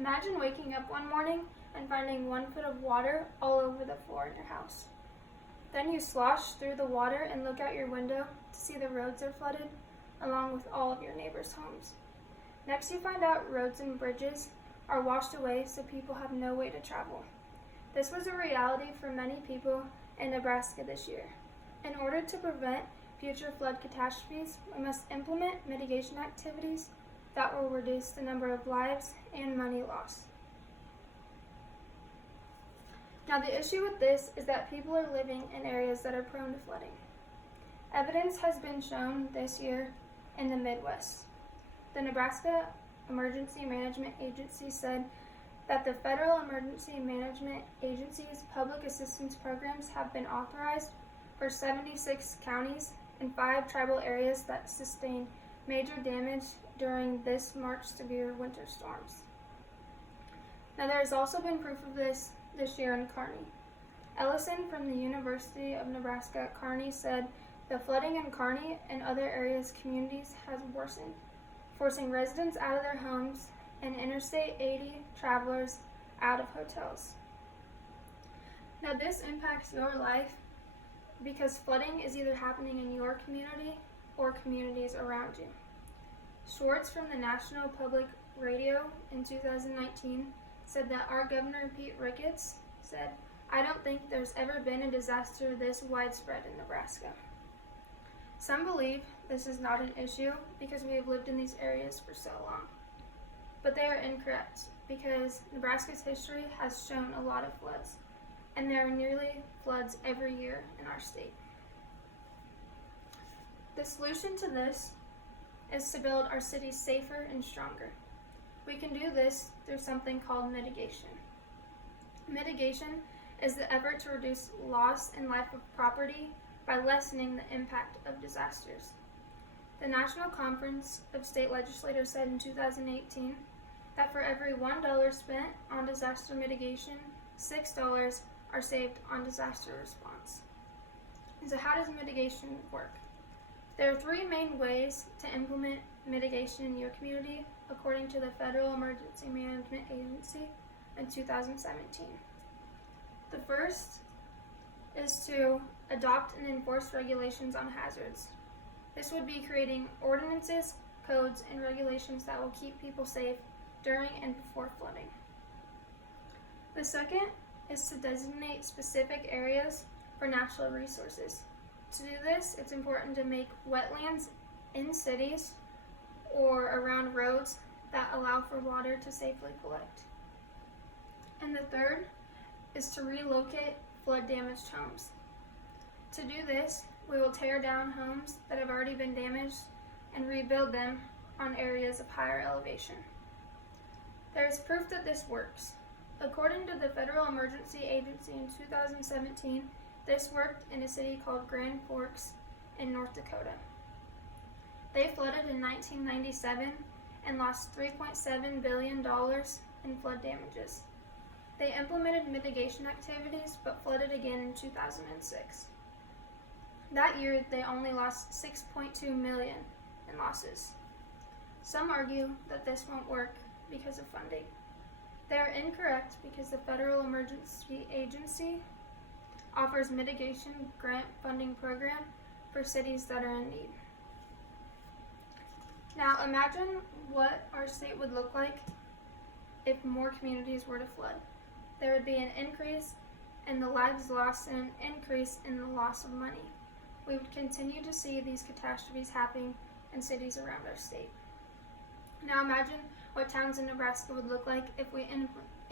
Imagine waking up one morning and finding 1 foot of water all over the floor in your house. Then you slosh through the water and look out your window to see the roads are flooded, along with all of your neighbors' homes. Next, you find out roads and bridges are washed away, so people have no way to travel. This was a reality for many people in Nebraska this year. In order to prevent future flood catastrophes, we must implement mitigation activities that will reduce the number of lives and money lost. Now, the issue with this is that people are living in areas that are prone to flooding. Evidence has been shown this year in the Midwest. The Nebraska Emergency Management Agency said that the Federal Emergency Management Agency's public assistance programs have been authorized for 76 counties and 5 tribal areas that sustained major damage during this March severe winter storms. Now, there has also been proof of this year in Kearney. Ellison from the University of Nebraska at Kearney said the flooding in Kearney and other areas' communities has worsened, forcing residents out of their homes and Interstate 80 travelers out of hotels. Now, this impacts your life because flooding is either happening in your community or communities around you. Schwartz from the National Public Radio in 2019 said that our Governor Pete Ricketts said, "I don't think there's ever been a disaster this widespread in Nebraska." Some believe this is not an issue because we have lived in these areas for so long. But they are incorrect because Nebraska's history has shown a lot of floods, and there are nearly floods every year in our state. The solution to this is to build our cities safer and stronger. We can do this through something called mitigation. Mitigation is the effort to reduce loss in life of property by lessening the impact of disasters. The National Conference of State Legislators said in 2018 that for every $1 spent on disaster mitigation, $6 are saved on disaster response. So how does mitigation work? There are 3 main ways to implement mitigation in your community, according to the Federal Emergency Management Agency in 2017. The first is to adopt and enforce regulations on hazards. This would be creating ordinances, codes, and regulations that will keep people safe during and before flooding. The second is to designate specific areas for natural resources. To do this, it's important to make wetlands in cities or around roads that allow for water to safely collect. And the third is to relocate flood-damaged homes. To do this, we will tear down homes that have already been damaged and rebuild them on areas of higher elevation. There is proof that this works. According to the Federal Emergency Agency in 2017, this worked in a city called Grand Forks in North Dakota. They flooded in 1997 and lost $3.7 billion in flood damages. They implemented mitigation activities but flooded again in 2006. That year, they only lost $6.2 million in losses. Some argue that this won't work because of funding. They are incorrect because the Federal Emergency Agency offers mitigation grant funding program for cities that are in need. Now imagine what our state would look like if more communities were to flood. There would be an increase in the lives lost and an increase in the loss of money. We would continue to see these catastrophes happening in cities around our state. Now imagine what towns in Nebraska would look like if we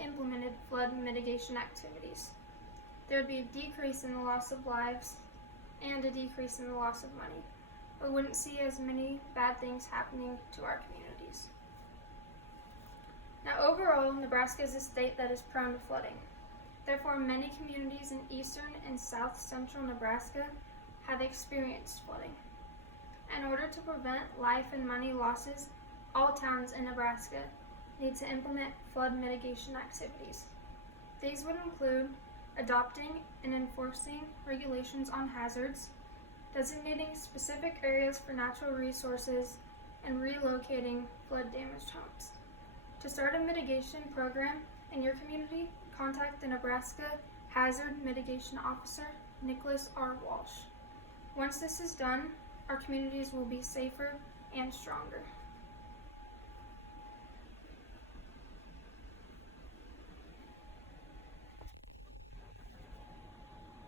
implemented flood mitigation activities. There would be a decrease in the loss of lives and a decrease in the loss of money. We wouldn't see as many bad things happening to our communities. Now overall, Nebraska is a state that is prone to flooding. Therefore, many communities in eastern and south central Nebraska have experienced flooding. In order to prevent life and money losses, all towns in Nebraska need to implement flood mitigation activities. These would include adopting and enforcing regulations on hazards, designating specific areas for natural resources, and relocating flood-damaged homes. To start a mitigation program in your community, contact the Nebraska Hazard Mitigation Officer, Nicholas R. Walsh. Once this is done, our communities will be safer and stronger.